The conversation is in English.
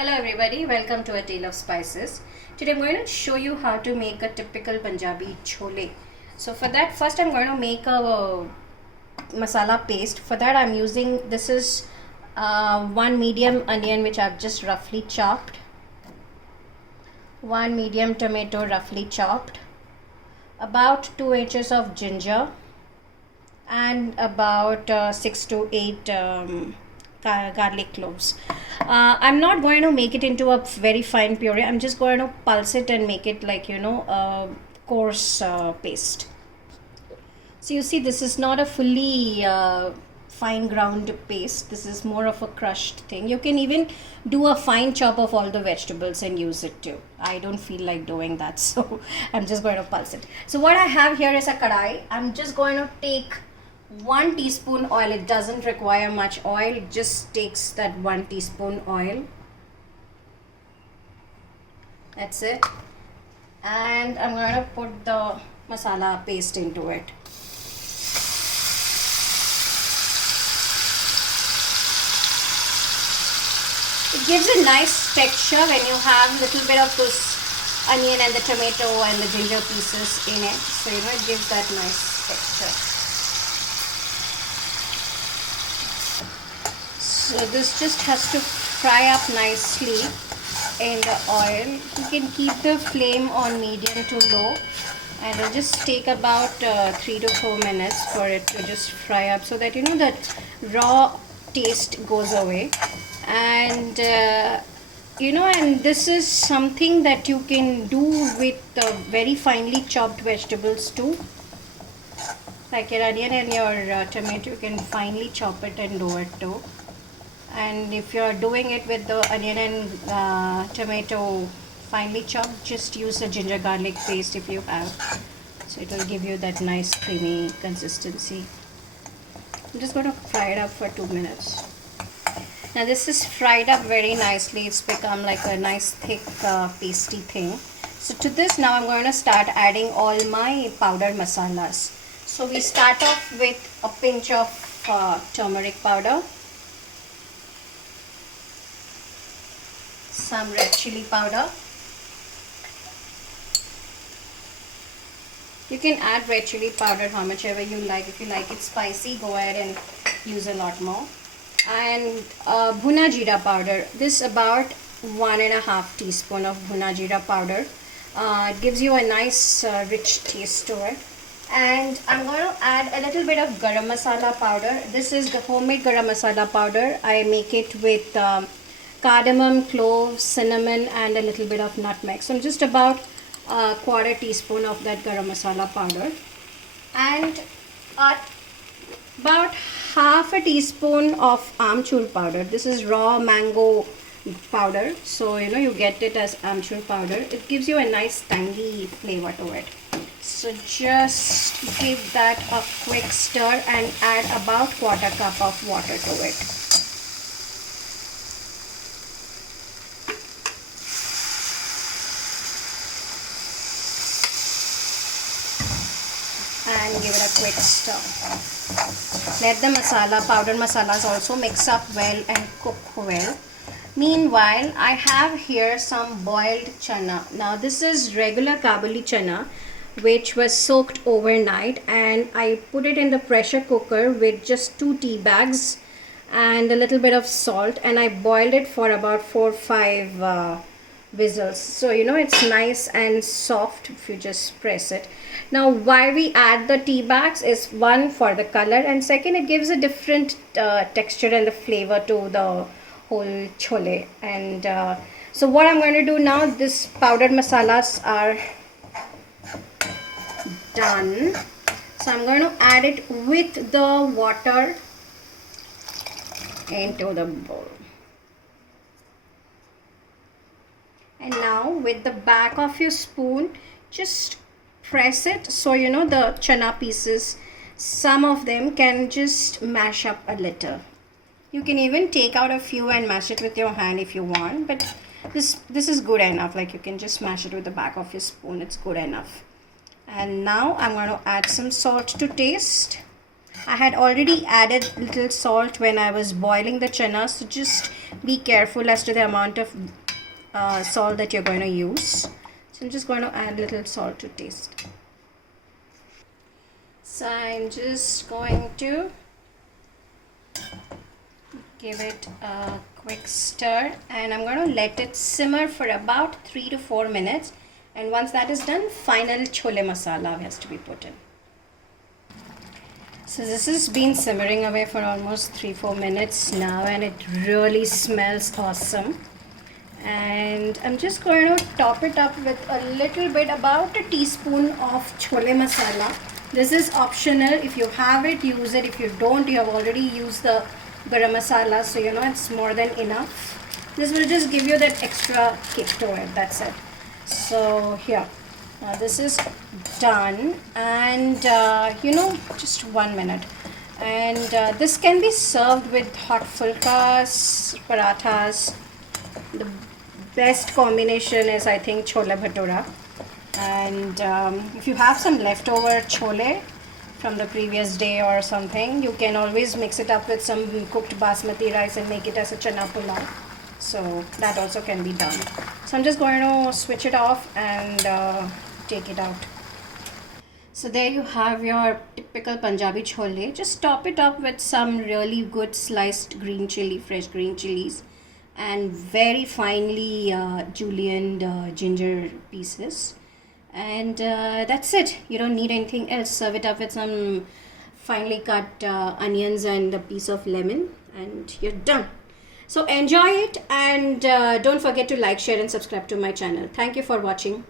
Hello everybody, welcome to A Tale of Spices. Today I'm going to show you how to make a typical Punjabi chole. So for that, first I'm going to make a masala paste. For that I'm using, this is one medium onion which I've just roughly chopped, one medium tomato roughly chopped, about 2 inches of ginger, and about 6 to 8 garlic cloves. I'm not going to make it into a very fine puree. I'm just going to pulse it and make it like a coarse paste. So you see, this is not a fully fine ground paste. This is more of a crushed thing. You can even do a fine chop of all the vegetables and use it too. I don't feel like doing that, so I'm just going to pulse it. So what I have here is a kadai. I'm just going to take 1 teaspoon oil. It doesn't require much oil, it just takes that 1 teaspoon oil. That's it. And I'm going to put the masala paste into it. It gives a nice texture when you have a little bit of this onion and the tomato and the ginger pieces in it. So it gives that nice texture. So this just has to fry up nicely in the oil. You can keep the flame on medium to low, and it'll just take about 3 to 4 minutes for it to just fry up, so that that raw taste goes away. And and this is something that you can do with very finely chopped vegetables too, like your onion and your tomato. You can finely chop it and do it too. And if you're doing it with the onion and tomato finely chopped, just use a ginger garlic paste if you have, so it will give you that nice creamy consistency. I'm just going to fry it up for 2 minutes. Now this is fried up very nicely. It's become like a nice thick pasty thing. So to this, now I'm going to start adding all my powdered masalas. So we start off with a pinch of turmeric powder, some red chili powder. You can add red chili powder how much ever you like. If you like it spicy, go ahead and use a lot more. And bhuna jeera powder. This about 1.5 teaspoon of bhuna jeera powder. It gives you a nice rich taste to it. And I'm going to add a little bit of garam masala powder. This is the homemade garam masala powder. I make it with cardamom, cloves, cinnamon, and a little bit of nutmeg. So just about a 1/4 teaspoon of that garam masala powder, and about 1/2 teaspoon of amchur powder. This is raw mango powder, so you get it as amchur powder. It gives you a nice tangy flavor to it. So just give that a quick stir and add about 1/4 cup of water to it. And give it a quick stir. Let the powdered masalas also mix up well and cook well. Meanwhile, I have here some boiled chana. Now this is regular Kabuli chana, which was soaked overnight, and I put it in the pressure cooker with just 2 tea bags and a little bit of salt, and I boiled it for about 4 or 5 whistles. So it's nice and soft if you just press it. Now why we add the tea bags is, one, for the color, and second, it gives a different texture and the flavor to the whole chole. And so what I'm going to do now, this powdered masalas are done, so I'm going to add it with the water into the bowl. And now with the back of your spoon, just press it so the chana pieces, some of them can just mash up a little. You can even take out a few and mash it with your hand if you want, but this is good enough. Like, you can just mash it with the back of your spoon. It's good enough. And now I'm going to add some salt to taste. I had already added little salt when I was boiling the chana, so just be careful as to the amount of salt that you're going to use. So I'm just going to add little salt to taste. So I'm just going to give it a quick stir, and I'm going to let it simmer for about 3 to 4 minutes. And once that is done, final chole masala has to be put in. So this has been simmering away for almost 3-4 minutes now, and it really smells awesome. And I'm just going to top it up with a little bit, about a teaspoon of chole masala. This is optional. If you have it, use it. If you don't, you have already used the garam masala, so you know it's more than enough. This will just give you that extra kick to it. That's it. So here, this is done, and just 1 minute. And this can be served with hot fulkas, parathas. The best combination is, I think, chole bhatura. And if you have some leftover chole from the previous day or something, you can always mix it up with some cooked basmati rice and make it as a chana pulao. So that also can be done. So I'm just going to switch it off and take it out. So there you have your typical Punjabi chole. Just top it up with some really good sliced green chili, fresh green chilies, and very finely julienned ginger pieces. And that's it. You don't need anything else. Serve it up with some finely cut onions and a piece of lemon, and you're done. So enjoy it, and don't forget to like, share and subscribe to my channel. Thank you for watching.